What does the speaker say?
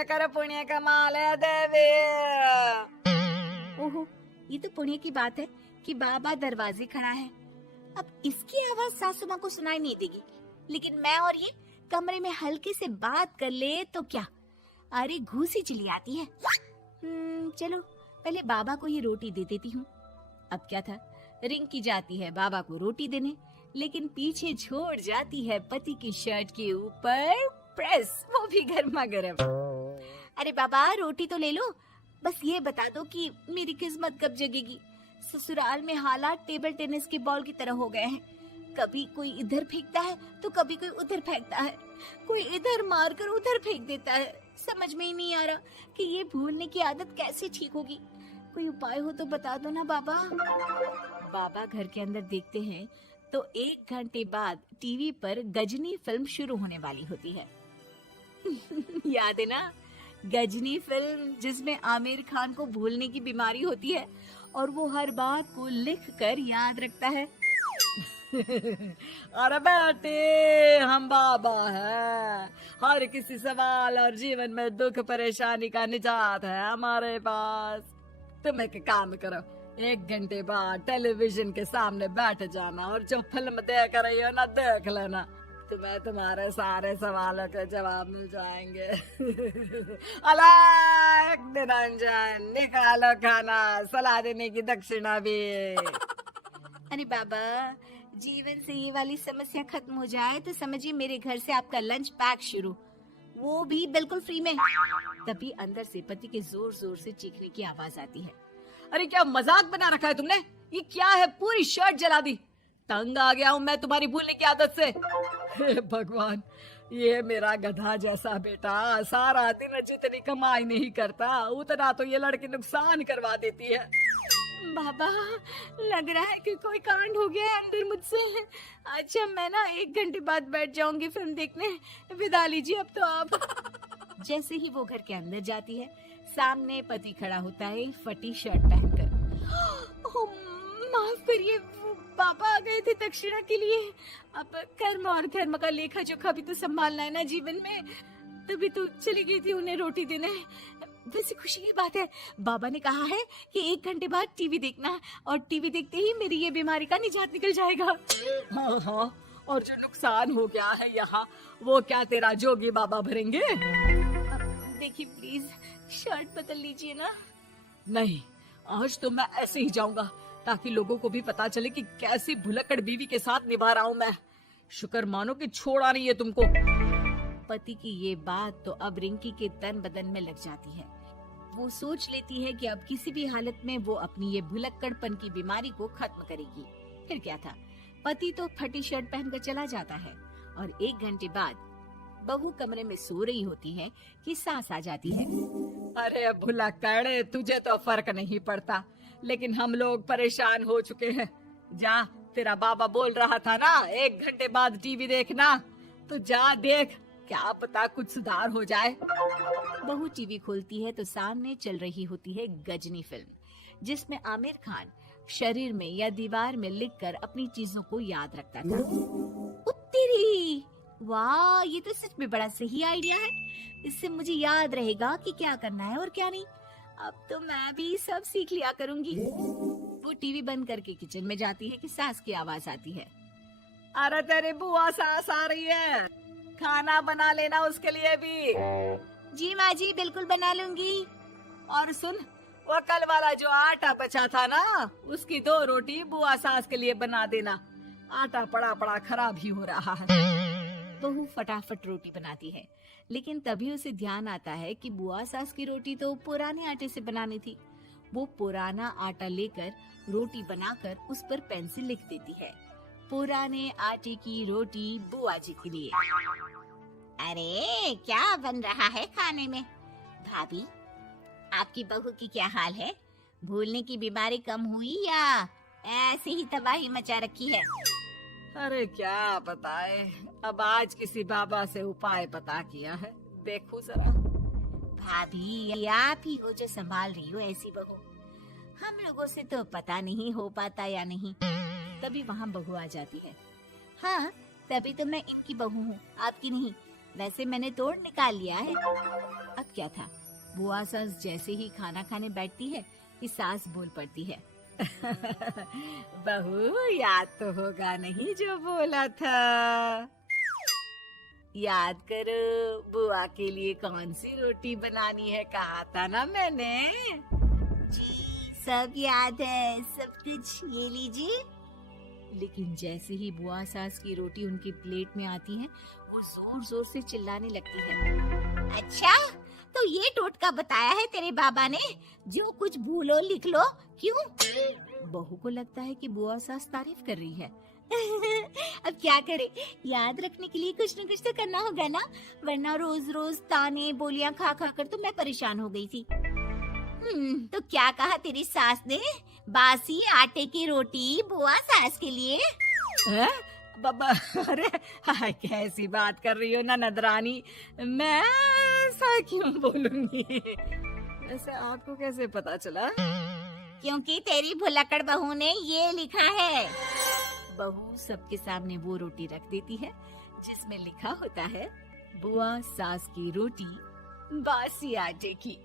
देकर पुण्य कमा ले देवी। ओहो, ये तो पुण्य की बात है कि बाबा दरवाजे खड़ा है। अब इसकी आवाज सासू माँ को सुनाई नहीं देगी, लेकिन मैं और ये कमरे में हल्के से बात कर ले तो क्या, अरे घूसी चली आती है। चलो पहले बाबा को ही रोटी दे देती हूँ। अब क्या था, रिंकी जाती है बाबा को रोटी देने, लेकिन पीछे छोड़ जाती है पति की शर्ट के ऊपर प्रेस, वो भी गर्मा गर्म। अरे बाबा रोटी तो ले लो, बस ये बता दो कि मेरी किस्मत कब जगेगी। ससुराल में हालात टेबल टेनिस के बॉल की तरह हो गए हैं। कभी कोई इधर फेंकता है तो कभी कोई उधर फेंकता है, कोई इधर मारकर उधर फेंक देता है। समझ में ही नहीं आ रहा कि ये भूलने की आदत कैसे ठीक होगी। कोई उपाय हो तो बता दो ना बाबा। बाबा घर के अंदर देखते हैं तो 1 घंटे बाद टीवी पर गजनी फिल्म शुरू होने वाली होती है। याद है ना, गजनी फिल्म जिसमें आमिर खान को भूलने की बीमारी होती है और वो हर बात को लिख कर याद रखता है। अरे बेटे, हम बाबा हैं, हर किसी सवाल और जीवन में दुख परेशानी का निजात है हमारे पास। तुम एक काम करो, 1 घंटे बाद टेलीविजन के सामने बैठ जाना और जो फिल्म देख रही हो ना देख लेना, तुम्हें तुम्हारे सारे सवालों के जवाब मिल जाएंगे। अलग निरंजन, निकालो खाना, सलाह देने की दक्षिणा भी। अरे बाबा, जीवन से ये वाली समस्या खत्म हो जाए तो समझिए मेरे घर से आपका लंच पैक शुरू, वो भी बिल्कुल फ्री में। तभी अंदर से पति के जोर जोर से चीखने की आवाज आती है। अरे क्या मजाक बना रखा है तुमने? ये क्या है, पूरी शर्ट जला दी। तंग आ गया हूँ मैं तुम्हारी भूलने की आदत से। हे भगवान, ये मेरा गधा जैसा बेटा सारा दिन जितनी कमाई नहीं करता उतना तो ये लड़की नुकसान करवा देती है। बाबा, लग रहा है कि कोई कांड हो गया है अंदर मुझसे। अच्छा मैं ना 1 घंटे बाद बैठ जाऊंगी फिल्म देखने, विदा लीजिए अब तो आप। जैसे ही वो घर के अंदर जाती है, सामने पति खड़ा होता है फटी शर्ट पहनकर। ओह, माफ करिए, वो पापा आ गए थे दक्षिणा के लिए। अब कर्म और धर्म का लेखा जोखा भी तो संभालना है ना जीवन में, तभी तो चली गई थी उन्हें रोटी देने। वैसे खुशी की बात है, बाबा ने कहा है कि 1 घंटे बाद टीवी देखना, और टीवी देखते ही मेरी ये बीमारी का निजात निकल जाएगा। हाँ हाँ, और जो नुकसान हो गया है यहाँ, वो क्या तेरा जोगी बाबा भरेंगे? देखिए प्लीज, शर्ट बदल लीजिए ना। नहीं, आज तो मैं ऐसे ही जाऊंगा ताकि लोगों को भी पता चले कि कैसी भुलक्कड़ बीवी के साथ निभा रहा हूँ मैं। शुक्र मानो कि छोड़ा नहीं है तुमको। पति की ये बात तो अब रिंकी के तन बदन में लग जाती है। वो सोच लेती है कि अब किसी भी हालत में वो अपनी ये भुलक्कड़पन की बीमारी को खत्म करेगी। फिर क्या था, पति तो फटी शर्ट पहनकर चला जाता है और 1 घंटे बाद बहू कमरे में सो रही होती है कि सास आ जाती है। अरे भुलक्कड़, तुझे तो फर्क नहीं पड़ता, लेकिन हम लोग परेशान हो चुके हैं। जा, तेरा बाबा बोल रहा था ना 1 घंटे बाद टीवी देखना, तो जा देख, क्या पता कुछ सुधार हो जाए। बहू टीवी खोलती है तो सामने चल रही होती है गजनी फिल्म, जिसमें आमिर खान शरीर में या दीवार में लिखकर अपनी चीजों को याद रखता था। उत्तरी, वाह, ये तो सच में बड़ा सही आइडिया है। इससे मुझे याद रहेगा कि क्या करना है और क्या नहीं। अब तो मैं भी सब सीख लिया करूंगी। वो टीवी बंद करके किचन में जाती है कि सास की आवाज आती है। अरे तेरी बुआ सास आ रही है, खाना बना लेना उसके लिए भी। जी माँ जी, बिल्कुल बना लूंगी। और सुन, वो कल वाला जो आटा बचा था ना, उसकी 2 रोटी बुआ सास के लिए बना देना। आटा पड़ा पड़ा खराब ही हो रहा है। बहू फटाफट रोटी बनाती है, लेकिन तभी उसे ध्यान आता है कि बुआ सास की रोटी तो पुराने आटे से बनानी थी। वो पुराना आटा लेकर रोटी बनाकर उस पर पेन से लिख देती है, पुराने आटे की रोटी बुआ जी के लिए। अरे क्या बन रहा है खाने में? भाभी, आपकी बहू की क्या हाल है? भूलने की बीमारी कम हुई या ऐसे ही तबाही मचा रखी है? अरे क्या बताए, अब आज किसी बाबा से उपाय पता किया है, देखो जरा। भाभी, ये आप ही हो जो संभाल रही हो ऐसी बहू। हम लोगों से तो पता नहीं हो पाता या नहीं। तभी वहाँ बहू आ जाती है। हाँ, तभी तो मैं इनकी बहू हूँ, आपकी नहीं। वैसे मैंने तोड़ निकाल लिया है। अब क्या था, बुआ सास जैसे ही खाना खाने बैठती है कि सास बोल पड़ती है। बहू, याद तो होगा नहीं जो बोला था? याद करो, बुआ के लिए कौन सी रोटी बनानी है, कहा था ना मैंने। सब याद है, सब कुछ, ये लीजिए। लेकिन जैसे ही बुआ सास की रोटी उनकी प्लेट में आती है, वो जोर जोर से चिल्लाने लगती है। अच्छा, तो ये टोटका बताया है तेरे बाबा ने, जो कुछ भूलो लिख लो, क्यों? बहू को लगता है कि बुआ सास तारीफ कर रही है। अब क्या करे, याद रखने के लिए कुछ न कुछ तो करना होगा ना, वरना रोज रोज ताने बोलियां खा खा कर तो मैं परेशान हो गई थी। तो क्या कहा तेरी सास ने? बासी आटे की रोटी बुआ सास के लिए? हैं? बाबा, अरे हाय, कैसी बात कर रही हो ना नदरानी, मैं ऐसा क्यों बोलूंगी? वैसे आपको कैसे पता चला? क्योंकि तेरी भुलक्कड़ बहू ने ये लिखा है। बहू सबके सामने वो रोटी रख देती है जिसमें लिखा होता है, बुआ सास की रोटी बासी आटे की।